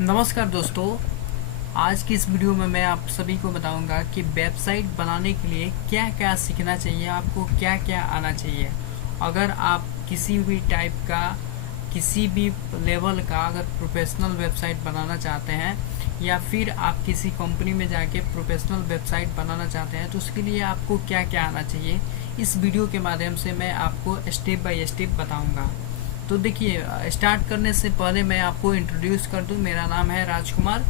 नमस्कार दोस्तों। आज की इस वीडियो में मैं आप सभी को बताऊंगा कि वेबसाइट बनाने के लिए क्या क्या सीखना चाहिए, आपको क्या क्या आना चाहिए। अगर आप किसी भी टाइप का, किसी भी लेवल का अगर प्रोफेशनल वेबसाइट बनाना चाहते हैं या फिर आप किसी कंपनी में जाके प्रोफेशनल वेबसाइट बनाना चाहते हैं तो उसके लिए आपको क्या क्या आना चाहिए, इस वीडियो के माध्यम से मैं आपको स्टेप बाय स्टेप बताऊंगा। तो देखिए, स्टार्ट करने से पहले मैं आपको इंट्रोड्यूस कर दूं। मेरा नाम है राजकुमार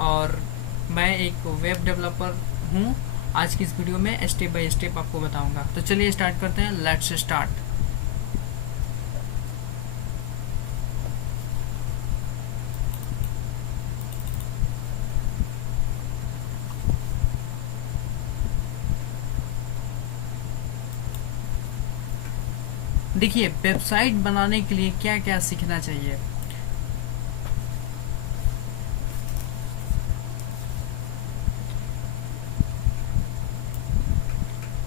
और मैं एक वेब डेवलपर हूं। आज की इस वीडियो में स्टेप बाय स्टेप आपको बताऊंगा। तो चलिए स्टार्ट करते हैं। Let's start. देखिए, वेबसाइट बनाने के लिए क्या क्या सीखना चाहिए।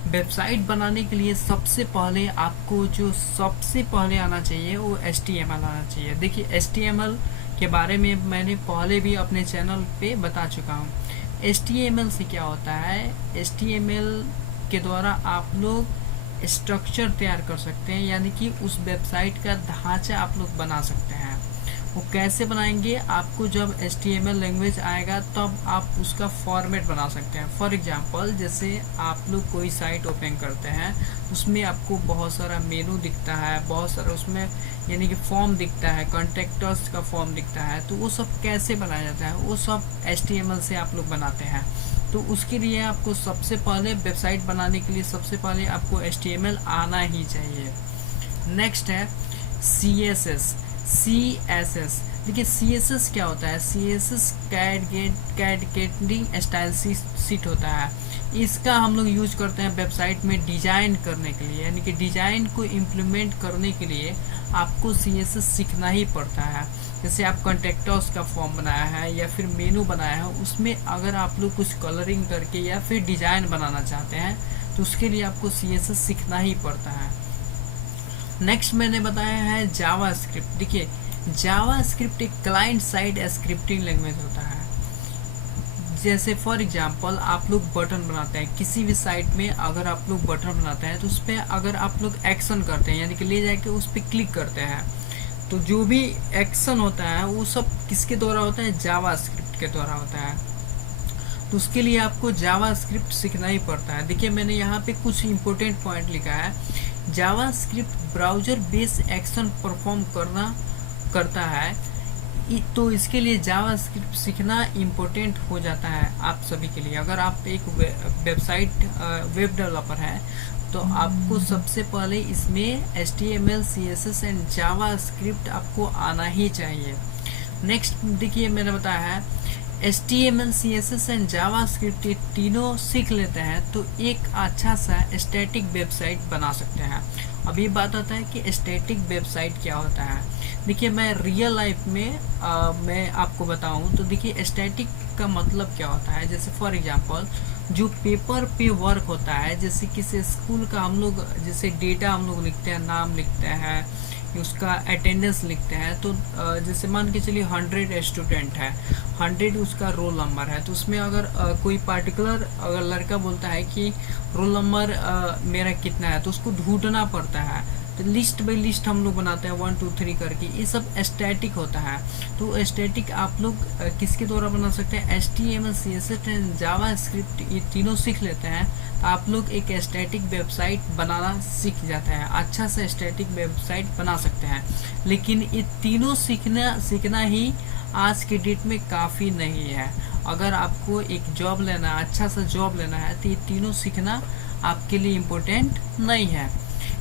वेबसाइट बनाने के लिए सबसे पहले आपको जो सबसे पहले आना चाहिए वो HTML आना चाहिए। देखिए, HTML के बारे में मैंने पहले भी अपने चैनल पे बता चुका हूँ। HTML से क्या होता है, HTML के द्वारा आप लोग स्ट्रक्चर तैयार कर सकते हैं, यानी कि उस वेबसाइट का ढांचा आप लोग बना सकते हैं। वो कैसे बनाएंगे, आपको जब HTML लैंग्वेज आएगा तब आप उसका फॉर्मेट बना सकते हैं। फॉर एग्जांपल, जैसे आप लोग कोई साइट ओपन करते हैं, उसमें आपको बहुत सारा मेनू दिखता है, बहुत सारा उसमें यानी कि फॉर्म दिखता है, कॉन्टेक्टर्स का फॉर्म दिखता है। तो वो सब कैसे बनाया जाता है, वो सब HTML से आप लोग बनाते हैं। तो उसके लिए आपको सबसे पहले वेबसाइट बनाने के लिए सबसे पहले आपको HTML आना ही चाहिए। नेक्स्ट है CSS। देखिए, CSS क्या होता है, CSS कैडगेटिंग स्टाइल सीट होता है। इसका हम लोग यूज करते हैं वेबसाइट में डिजाइन करने के लिए, यानी कि डिजाइन को इम्प्लीमेंट करने के लिए आपको CSS सीखना ही पड़ता है। जैसे आप कॉन्टेक्टर्स का फॉर्म बनाया है या फिर मेनू बनाया है, उसमें अगर आप लोग कुछ कलरिंग करके या फिर डिजाइन बनाना चाहते हैं तो उसके लिए आपको CSS सीखना ही पड़ता है। नेक्स्ट मैंने बताया है जावा स्क्रिप्ट। देखिए, जावा स्क्रिप्ट एक क्लाइंट साइड स्क्रिप्टिंग लैंग्वेज होता है। जैसे फॉर एग्जांपल, आप लोग बटन बनाते हैं किसी भी साइट में, अगर आप लोग बटन बनाते हैं तो उस पर अगर आप लोग एक्शन करते हैं, यानी कि ले जाके उस पर क्लिक करते हैं, तो जो भी एक्शन होता है वो सब किसके द्वारा होता है, जावा स्क्रिप्ट के द्वारा होता है। तो उसके लिए आपको जावा स्क्रिप्ट सीखना ही पड़ता है। देखिए, मैंने यहाँ पे कुछ इंपॉर्टेंट पॉइंट लिखा है। JavaScript browser based action perform करता है। तो इसके लिए जावा स्क्रिप्ट सीखना इम्पोर्टेंट हो जाता है आप सभी के लिए। अगर आप एक वेबसाइट वेब डेवलपर हैं तो आपको सबसे पहले इसमें HTML CSS and Java script आपको आना ही चाहिए। नेक्स्ट देखिए, मैंने बताया है HTML CSS and Java script, ये तीनों सीख लेते हैं तो एक अच्छा सा स्टैटिक वेबसाइट बना सकते हैं। अब ये बात आता है कि स्टैटिक वेबसाइट क्या होता है। देखिए, मैं रियल लाइफ में मैं आपको बताऊं तो देखिए, स्टैटिक का मतलब क्या होता है। जैसे फॉर एग्जांपल, जो पेपर पे वर्क होता है, जैसे किसी स्कूल का हम लोग जैसे डेटा हम लोग लिखते हैं, नाम लिखते हैं, उसका अटेंडेंस लिखते हैं। तो जैसे मान के चलिए 100 स्टूडेंट है, 100 उसका रोल नंबर है। तो उसमें अगर कोई पार्टिकुलर अगर लड़का बोलता है कि रोल नंबर मेरा कितना है, तो उसको ढूंढना पड़ता है। तो लिस्ट बाई लिस्ट हम लोग बनाते हैं 1 2 3 करके, ये सब स्टैटिक होता है। तो स्टैटिक आप लोग किसके द्वारा बना सकते हैं, HTML CSS and Java script, ये तीनों सीख लेते हैं तो आप लोग एक स्टैटिक वेबसाइट बनाना सीख जाते हैं, अच्छा सा स्टैटिक वेबसाइट बना सकते हैं। लेकिन ये तीनों सीखना ही आज के डेट में काफ़ी नहीं है। अगर आपको एक जॉब लेना है, अच्छा सा जॉब लेना है, तो ये तीनों सीखना आपके लिए इम्पोर्टेंट नहीं है।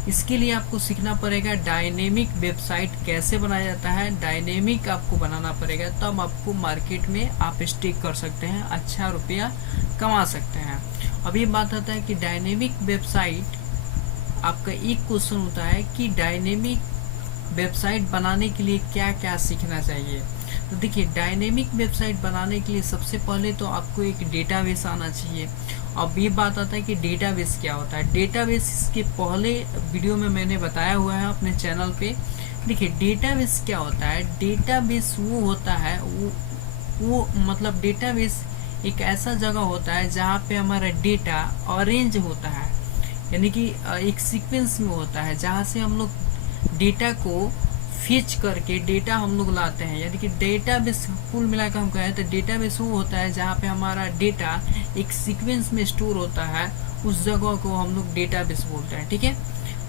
इसके लिए आपको सीखना पड़ेगा डायनेमिक वेबसाइट कैसे बनाया जाता है। डायनेमिक आपको बनाना पड़ेगा, तब आपको मार्केट में आप स्टिक कर सकते हैं, अच्छा रुपया कमा सकते हैं। अब ये बात आता है कि डायनेमिक वेबसाइट, आपका एक क्वेश्चन होता है कि डायनेमिक वेबसाइट बनाने के लिए क्या क्या सीखना चाहिए। तो देखिए, डायनेमिक वेबसाइट बनाने के लिए सबसे पहले तो आपको एक डेटाबेस आना चाहिए। अब ये बात आता है कि डेटाबेस क्या होता है। डेटाबेस इसके पहले वीडियो में मैंने बताया हुआ है अपने चैनल पे, देखिए डेटाबेस क्या होता है, डेटाबेस वो होता है, वो मतलब डेटाबेस एक ऐसा जगह होता है जहाँ पे हमारा डेटा अरेंज होता है, यानी कि एक सीक्वेंस में होता है, जहाँ से हम लोग डेटा को फेच करके डेटा हम लोग लाते हैं। यानी कि डेटाबेस कुल मिलाकर हम कहें तो डेटाबेस वो होता है जहाँ पे हमारा डेटा एक सीक्वेंस में स्टोर होता है, उस जगह को हम लोग डेटाबेस बोलते हैं। ठीक है,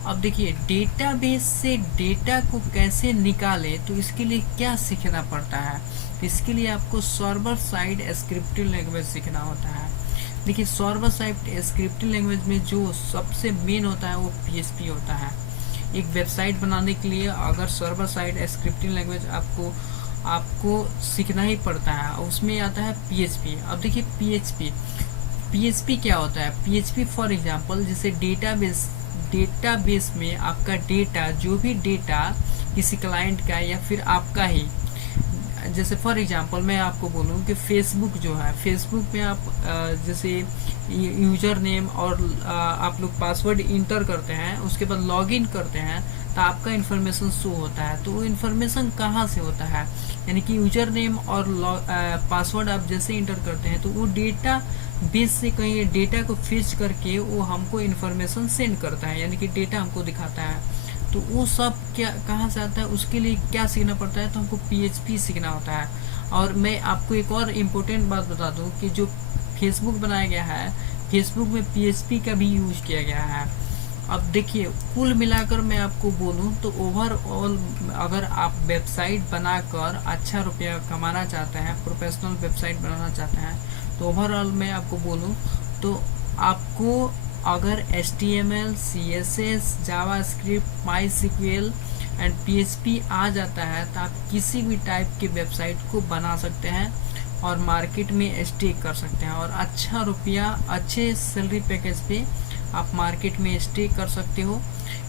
अब देखिए डेटाबेस से डेटा को कैसे निकाले, तो इसके लिए क्या सीखना पड़ता है, तो इसके लिए आपको सर्वर साइड स्क्रिप्टिंग लैंग्वेज सीखना होता है। देखिए सर्वर साइड स्क्रिप्टिंग लैंग्वेज में जो सबसे मेन होता है वो PHP होता है। एक वेबसाइट बनाने के लिए अगर सर्वर साइड स्क्रिप्टिंग लैंग्वेज आपको आपको सीखना ही पड़ता है, उसमें आता है PHP। अब देखिए PHP क्या होता है, PHP फॉर एग्जांपल जैसे डेटाबेस में आपका डेटा, जो भी डेटा किसी क्लाइंट का या फिर आपका ही, जैसे फॉर एग्जांपल मैं आपको बोलूँ कि फेसबुक जो है, फेसबुक में आप जैसे यूजर नेम और आप लोग पासवर्ड इंटर करते हैं, उसके बाद लॉगिन करते हैं तो आपका इन्फॉर्मेशन शो होता है। तो वो इन्फॉर्मेशन कहाँ से होता है, यानी कि यूजर नेम और पासवर्ड आप जैसे इंटर करते हैं तो वो डेटा बेस से कहीं डेटा को फेच करके वो हमको इन्फॉर्मेशन सेंड करता है, यानी कि डेटा हमको दिखाता है। तो वो सब क्या कहाँ से आता है, उसके लिए क्या सीखना पड़ता है, तो हमको PHP सीखना होता है। और मैं आपको एक और इम्पोर्टेंट बात बता दूं कि जो फेसबुक बनाया गया है, फेसबुक में PHP का भी यूज किया गया है। अब देखिए कुल मिलाकर मैं आपको बोलूं तो ओवरऑल अगर आप वेबसाइट बनाकर अच्छा रुपया कमाना चाहते हैं, प्रोफेशनल वेबसाइट बनाना चाहते हैं, तो ओवरऑल मैं आपको बोलूं तो आपको अगर HTML, CSS, JavaScript, MySQL and PHP आ जाता है तो आप किसी भी टाइप की वेबसाइट को बना सकते हैं और मार्केट में स्टे कर सकते हैं, और अच्छा रुपया अच्छे सैलरी पैकेज पे आप मार्केट में स्टे कर सकते हो।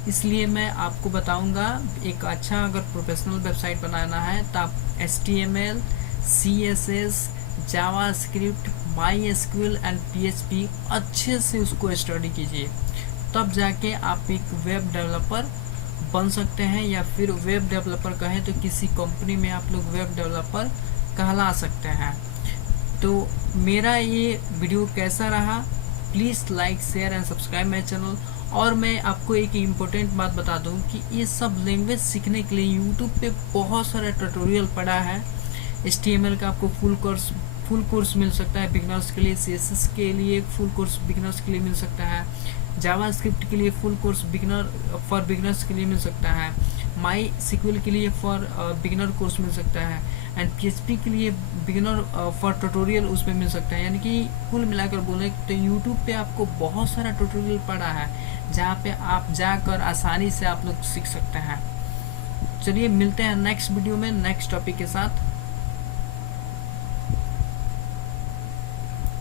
इसलिए मैं आपको बताऊंगा, एक अच्छा अगर प्रोफेशनल वेबसाइट बनाना है तो आप HTML, CSS, JavaScript, MySQL and PHP अच्छे से उसको स्टडी कीजिए, तब जाके आप एक वेब डेवलपर बन सकते हैं, या फिर वेब डेवलपर कहें तो किसी कंपनी में आप लोग वेब डेवलपर कहला सकते हैं। तो मेरा ये वीडियो कैसा रहा, please like, share and subscribe my channel. और मैं आपको एक इम्पोर्टेंट बात बता दूं कि ये सब लैंग्वेज सीखने के लिए यूट्यूब पे बहुत सारा ट्यूटोरियल पड़ा है। HTML का आपको फुल कोर्स मिल सकता है बिगनर्स के लिए, CSS के लिए फुल कोर्स बिगनर्स के लिए मिल सकता है, जावास्क्रिप्ट के लिए फुल कोर्स बिगनर्स के लिए मिल सकता है, MySQL के लिए फॉर बिगनर कोर्स मिल सकता है, एंड PHP के लिए बिगनर फॉर ट्यूटोरियल उसमें मिल सकता है। यानी कि कुल मिलाकर बोले तो यूट्यूब पे आपको बहुत सारा ट्यूटोरियल पड़ा है जहाँ पे आप जाकर आसानी से आप लोग सीख सकते हैं। चलिए मिलते हैं नेक्स्ट वीडियो में नेक्स्ट टॉपिक के साथ।